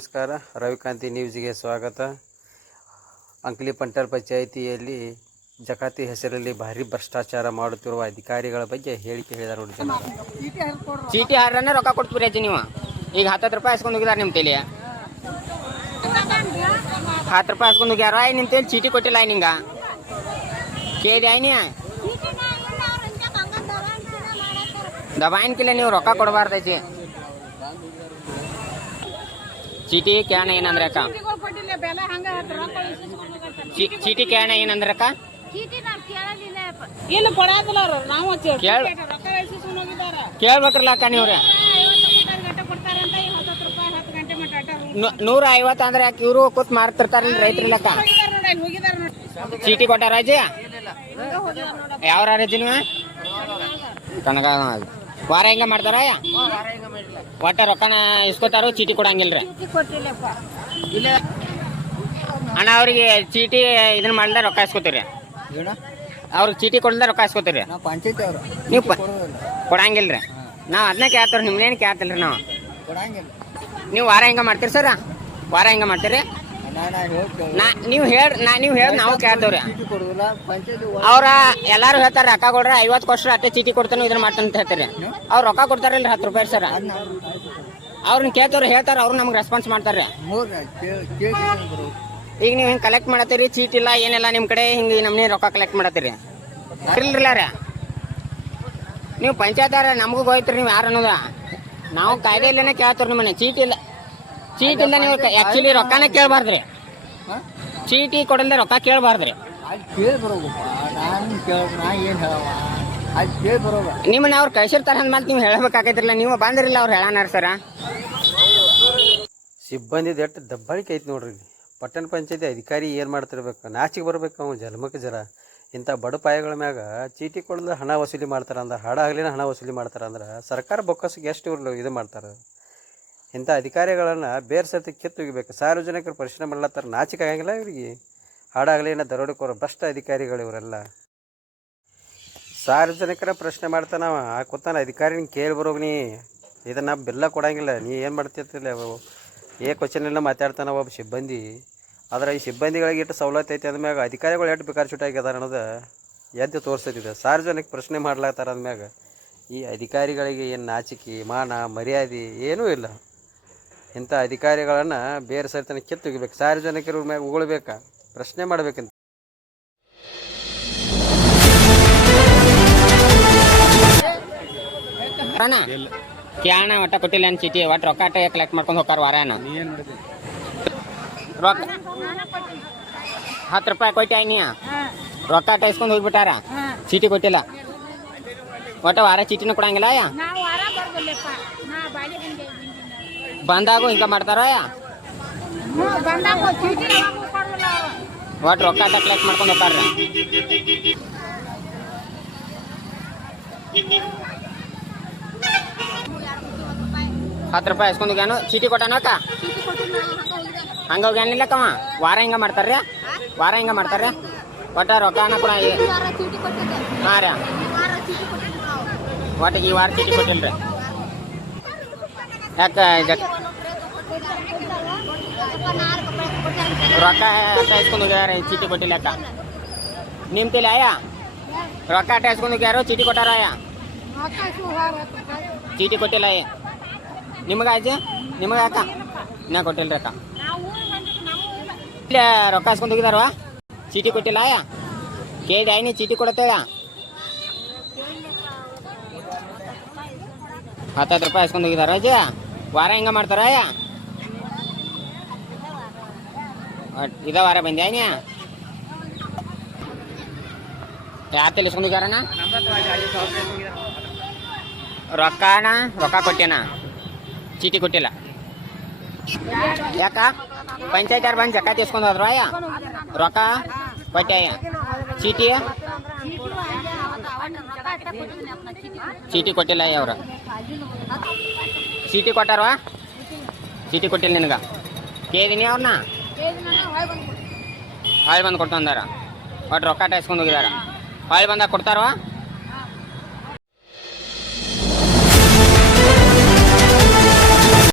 ನಮಸ್ಕಾರ. ರವಿಕಾಂತಿ ನ್ಯೂಸ್ಗೆ ಸ್ವಾಗತ. ಅಂಕಲಿ ಪಂಟಲ್ ಪಂಚಾಯಿತಿಯಲ್ಲಿ ಜಕಾತಿ ಹೆಸರಲ್ಲಿ ಭಾರಿ ಭ್ರಷ್ಟಾಚಾರ ಮಾಡುತ್ತಿರುವ ಅಧಿಕಾರಿಗಳ ಬಗ್ಗೆ ಹೇಳಿಕೆ ಹೇಳಿದ ನೋಡಿ. ಚೀಟಿ ಹಾರನ್ನ ರೊಕ್ಕ ಕೊಡ್ತೀರಿ ಅಜ್ಜಿ ನೀವು. ಈಗ 10 ರೂಪಾಯಿ ಹಾಸ್ಕೊಂಡು ಹೋಗಿದಾರೆ ನಿಮ್ಮ ತಲೆ. 10 ರೂಪಾಯಿ ಹಾಸ್ಕೊಂಡು ಹೋಗ್ಯಾರ. ನಿಮ್ಮ ತಲೆ ಚೀಟಿ ಕೊಟ್ಟಿಲ್ಲ ನಿಂಗ ಕೇಳಿ ಆಯ್ನಿ ದಬಾಯಿನ ಕಿಲ್ಲ ನೀವು ರೊಕ್ಕ ಕೊಡಬಾರ್ದೈತಿ. ಚೀಟಿ ಕೇಳಣ ಏನಂದ್ರೆ ಅಕ್ಕ, ಚೀಟಿ ಕೇಳಣ ಏನಂದ್ರೆ ಅಕ್ಕ, ಕೇಳ್ಬೇಕ್ರಲ್ಲ ಅಕ್ಕ ನೀವ್ರೆ. 150 ಅಂದ್ರೆ ಯಾಕೆ ಇವರು ಕೂತ್ ಮಾರ್ತಿರ್ತಾರಲ್ಲ ರೈತರಿಲ್ಲ ಅಕ್ಕ. ಚೀಟಿ ಕೊಟ್ಟಾರ ಅಜ್ಜಿ? ಯಾವ ರಜೆ ನೀವು ಕನಕ ವಾರ ಹೆಂಗ ಮಾಡ್ತಾರ? ಒಟ್ಟ ರೊಕ್ಕನ ಇಸ್ಕೋತಾರ, ಚೀಟಿ ಕೊಡಂಗಿಲ್ರಿ ಅಣ್ಣ. ಅವ್ರಿಗೆ ಚೀಟಿ ಇದನ್ನ ಮಾಡ್ದ ರೊಕ್ಕ ಇಸ್ಕೋತೀರಿ, ಅವ್ರಿಗೆ ಚೀಟಿ ಕೊಡ್ದ ರೊಕ್ಕ ಇಸ್ಕೋತೀರಿ ನೀವು ಕೊಡಂಗಿಲ್ರಿ. ನಾವು ಅದನ್ನ ಕೇಳ್ತಾರ, ನಿಮ್ನೇನು ಕೇಳ್ತಿಲ್ರಿ ನಾವು. ನೀವು ವಾರ ಹೆಂಗ ಮಾಡ್ತೀರಿ ಸರ್? ವಾರ ಹೆಂಗ ಮಾಡ್ತೀರಿ ನೀವು ಹೇಳಿ ನಾವು ಕೇಳ್ತೇವ್ರಿ. ಅವ್ರ ಎಲ್ಲಾರು ಹೇಳ್ತಾರ ರೊಕ್ಕ ಕೊಡ್ರಿ, 50 ಕೊಡ್ಸ್ರ ಅಷ್ಟೇ ಚೀಟಿ ಕೊಡ್ತಾನೆ ಇದನ್ನ ಮಾಡ್ತಾನೆ ಅಂತ ಹೇಳ್ತಾರೆ. ಅವ್ರು ರೊಕ್ಕ ಕೊಡ್ತಾರಲ್ರಿ 10 ರೂಪಾಯಿ ಸರ್. ಅವ್ರನ್ನ ಕೇಳ್ತವ್ರಿ, ಹೇಳ್ತಾರ, ಅವ್ರು ನಮ್ಗೆ ರೆಸ್ಪಾನ್ಸ್ ಮಾಡ್ತಾರೆ. ಈಗ ನೀವು ಹಿಂಗೆ ಕಲೆಕ್ಟ್ ಮಾಡತ್ತೀರಿ, ಚೀಟಿ ಇಲ್ಲ ಏನಿಲ್ಲ ನಿಮ್ಮ ಕಡೆ, ಹಿಂಗೆ ನಮ್ನೇ ರೊಕ್ಕ ಕಲೆಕ್ಟ್ ಮಾಡತ್ತೀರಿ ಇರ್ಲಿಲ್ಲ ರೀ. ನೀವು ಪಂಚಾಯತ್ ನಮಗೂ ಹೋಯ್ತ್ರಿ ನೀವು ಯಾರು ಅನ್ನೋದ. ನಾವು ಕಾಯ್ದೆಯಲ್ಲೇನೆ ಕೇಳ್ತವ್ರಿ ನಿಮ್ಮನೆ. ಚೀಟಿ ಇಲ್ಲ ನೀವು ಆ್ಯಕ್ಚುಲಿ ರೊಕ್ಕನ ಕೇಳಬಾರ್ದ್ರಿ. ಚೀಟಿ ಕೊಡಲ್ದೆ ರೊಕ್ಕ ಕೇಳಬಾರ್ದ್ರಿ. ನಿಮ್ಮನ್ನ ಅವ್ರು ಕಳ್ಸಿರ್ತಾರ ಅಂದ್ಮೇಲೆ ನೀವು ಹೇಳಬೇಕಾಗೈತಿರಲ್ಲ, ನೀವು ಬಂದಿರಲಿಲ್ಲ ಅವ್ರು ಹೇಳಾನಾರ ಸರ. ಸಿಬ್ಬಂದಿದ ಎಷ್ಟು ದಬ್ಬಾಳಿಕೆ ಐತಿ ನೋಡ್ರಿ. ಪಟ್ಟಣ ಪಂಚಾಯತಿ ಅಧಿಕಾರಿ ಏನು ಮಾಡ್ತಿರ್ಬೇಕು, ನಾಚಿಗೆ ಬರ್ಬೇಕು ಅವ್ನು ಜನ್ಮಕ್ಕೆ ಜರ. ಇಂಥ ಬಡಪಾಯಗಳ ಮ್ಯಾಗ ಚೀಟಿ ಕೊಡಲು ಹಣ ವಸೂಲಿ ಮಾಡ್ತಾರೆ ಅಂದ್ರೆ, ಹಾಡ ಆಗ್ಲಿನ ಹಣ ವಸೂಲಿ ಮಾಡ್ತಾರೆ ಅಂದ್ರೆ ಸರ್ಕಾರ ಬೊಕ್ಕಸಿಗೆ ಎಷ್ಟು ಇವ್ರು ಇದು ಮಾಡ್ತಾರೆ. ಇಂಥ ಅಧಿಕಾರಿಗಳನ್ನು ಬೇರೆ ಸರ್ತಿ ಕಿತ್ತೊಗಿಬೇಕು. ಸಾರ್ವಜನಿಕರು ಪರಿಶ್ರಮ ಮಾಡ್ಲತ್ತಾರೆ, ನಾಚಿಕೆ ಆಗಂಗಿಲ್ಲ ಇವರಿಗೆ. ಹಾಡಾಗಲಿನ ದರೋಡೆಕೋರ ಭ್ರಷ್ಟ ಅಧಿಕಾರಿಗಳು ಇವರೆಲ್ಲ. ಸಾರ್ವಜನಿಕರ ಪ್ರಶ್ನೆ ಮಾಡ್ತಾನವ ಕೂತಾನ ಅಧಿಕಾರಿನ ಕೇಳಿ ಬರೋಗ್ನಿ, ಇದನ್ನು ಬೆಲ್ಲ ಕೊಡಂಗಿಲ್ಲ, ನೀ ಏನು ಮಾಡ್ತಿರ್ತಿಲ್ಲ. ಕ್ವಶನ್ ಎಲ್ಲ ಮಾತಾಡ್ತಾನ ಒಬ್ಬ ಸಿಬ್ಬಂದಿ. ಆದರೆ ಈ ಸಿಬ್ಬಂದಿಗಳಿಗೆ ಎಷ್ಟು ಸವಲತ್ತು ಐತೆ ಅಂದ್ಮ್ಯಾಗ ಅಧಿಕಾರಿಗಳು ಎಷ್ಟು ಬೇಕಾದ ಚುಟಾಗ್ಯದಾರ ಅನ್ನೋದು ಎದ್ದು ತೋರಿಸ್ತಿದೆ. ಸಾರ್ವಜನಿಕ ಪ್ರಶ್ನೆ ಮಾಡ್ಲಾತಾರ ಅಂದ್ಮ್ಯಾಗ ಈ ಅಧಿಕಾರಿಗಳಿಗೆ ಏನು ನಾಚಿಕೆ ಮಾನ ಮರ್ಯಾದೆ ಏನೂ ಇಲ್ಲ. ಇಂಥ ಅಧಿಕಾರಿಗಳನ್ನು ಬೇರೆ ಸರಿತನ ಕಿತ್ತೊಗಿಬೇಕು. ಸಾರ್ವಜನಿಕರ ಮ್ಯಾಗ ಉಗುಳ್ಬೇಕಾ, ಪ್ರಶ್ನೆ ಮಾಡ್ಬೇಕಂತ. ಕ್ಯಾಣ ಒಟ್ಟ ಕೊಟ್ಟಿಲ್ಲ ಅನ್ ಚೀಟಿ, ಒಟ್ಟು ರೊಕ್ಕ ಕಲೆಕ್ಟ್ ಮಾಡ್ಕೊಂಡು ಹೋಗಾರ ವಾರಾನ. ರೊಕ್ಕ 10 ರೂಪಾಯಿ ಕೊಟ್ಟಿ ನೀ ರೊಕ್ಕ ಇಸ್ಕೊಂಡು ಹೋಗ್ಬಿಟ್ಟಾರ, ಚೀಟಿ ಕೊಟ್ಟಿಲ್ಲ. ಒಟ್ಟ ವಾರ ಚೀಟಿನೂ ಕೊಡಂಗಿಲ್ಲ. ಬಂದಾಗೂ ಹಿಂಗ ಮಾಡ್ತಾರ. ಒಟ್ಟು ರೊಕ್ಕ ಕಲೆಕ್ಟ್ ಮಾಡ್ಕೊಂಡು ಹೋಗ್ತಾರ. ₹10 ಇಸ್ಕೊಂಡು ಹೋಗ್ಯಾನು, ಚೀಟಿ ಕೊಟ್ಟಾನ ಅಕ್ಕ. ಹಂಗ ಹೋಗ್ಯಾನಿಲ್ಲ ಕವ. ವಾರ ಹಿಂಗ ಮಾಡ್ತಾರ್ರಿ, ವಾರ ಹಿಂಗ ಮಾಡ್ತಾರ್ರಿ. ಒಟ್ಟ ರೊಕ್ಕನ ಕೂಡ ಹಾಂ ರೀ, ಒಟ್ಟು ಈ ವಾರ ಚೀಟಿ ಕೊಟ್ಟಿಲ್ರಿ. ಯಾಕೆ ರೊಕ್ಕ ಇಸ್ಕೊಂಡು ಹೋಗ್ಯಾರ, ಚೀಟಿ ಕೊಟ್ಟಿಲ್ಲ ಅಕ್ಕ. ನಿಮ್ಮ ತಲೆ ಆಯ ರೊಕ್ಕ ಇಸ್ಕೊಂಡು ಹೋಗ್ಯಾರೋ, ಚೀಟಿ ಕೊಟ್ಟಾರ ಆಯ, ಚೀಟಿ ಕೊಟ್ಟಿಲ್ಲ. ನಿಮಗೆ ಅಜ್ಜಿ, ನಿಮಗೆ ಅಕ್ಕ ಇನ್ನೂ ಕೊಟ್ಟಿಲ್ರಿ ಅಕ್ಕ. ಇಲ್ಲ ರೊಕ್ಕ ಇಸ್ಕೊಂಡು ಹೋಗಿದಾರವ, ಚೀಟಿ ಕೊಟ್ಟಿಲ್ಲ. ಕೇಳಿ ಆಯ್ನಿ ಚೀಟಿ ಕೊಡತ್ತೇಳ. 10 ರೂಪಾಯಿ ಇಸ್ಕೊಂಡು ಹೋಗಿದಾರ ಅಜ್ಜಿ. ವಾರ ಹಿಂಗ ಮಾಡ್ತಾರ. ಇದ ವಾರ ಬಂದೆ ಆಯ್ನಿ ಯಾತಲ್ಲಿ ಇಸ್ಕೊಂಡು ಹೋಗ್ಯಾರಣ ರೊಕ್ಕನ. ರೊಕ್ಕ ಕೊಟ್ಟೇನ, ಚೀಟಿ ಕೊಟ್ಟಿಲ್ಲ. ಯಾಕ ಪಂಚಾಯತ್ ಯಾರು ಬಂದು ಜಕಾತಿ ಇಸ್ಕೊಂಡು ಹೋದ್ರು ಅಯ್ಯ, ರೊಕ್ಕ ಕೊಟ್ಟೆ ಚೀಟಿ ಕೊಟ್ಟಿಲ್ಲ. ಅವ್ರ ಚೀಟಿ ಕೊಟ್ಟಾರವ, ಚೀಟಿ ಕೊಟ್ಟಿಲ್ಲ ನಿನಗೆ. ಕೇಳಿದೀನಿ ಅವ್ರನ್ನ, ಹೊಳ್ಳಿ ಬಂದು ಕೊಟ್ಟು ಅಂದಾರ. ಒಟ್ಟು ರೊಕ್ಕ ಇಸ್ಕೊಂಡು ಹೋಗಿದಾರ. ಹೊಳ್ಳಿ ಬಂದಾಗ ಕೊಡ್ತಾರವ.